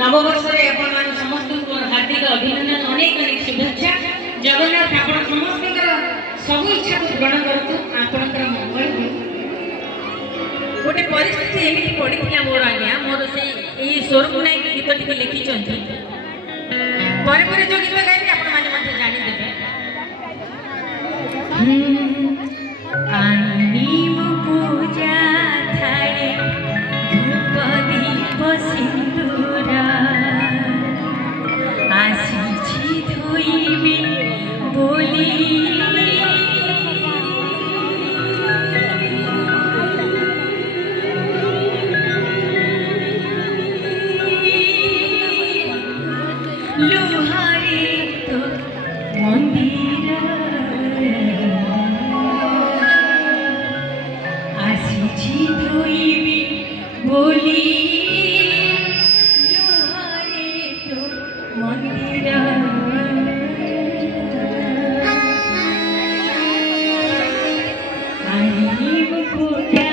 नववर्षरे आपण समस्त हार्दिक अभिनंदन अनेक अनेक शुभेच्छा जगन्नाथ आपण समस्त सब इच्छा को पूरण करतु आपणकर मंगल हो गोटे परिस्थिति एमती पड़ता मोर आज्ञा मोर से स्वरूप नायक गीत टी लिखिं पर जो गीत गाइबे आपण माने मते जानि देबे आनिम पूजा थाळे धूप दीप सिंदूरा आसीछि धोइबे बोली लुहारे तो मंदिर आसीछि धोइबे बोली लुहारे तो मंदिर आनिम पूजा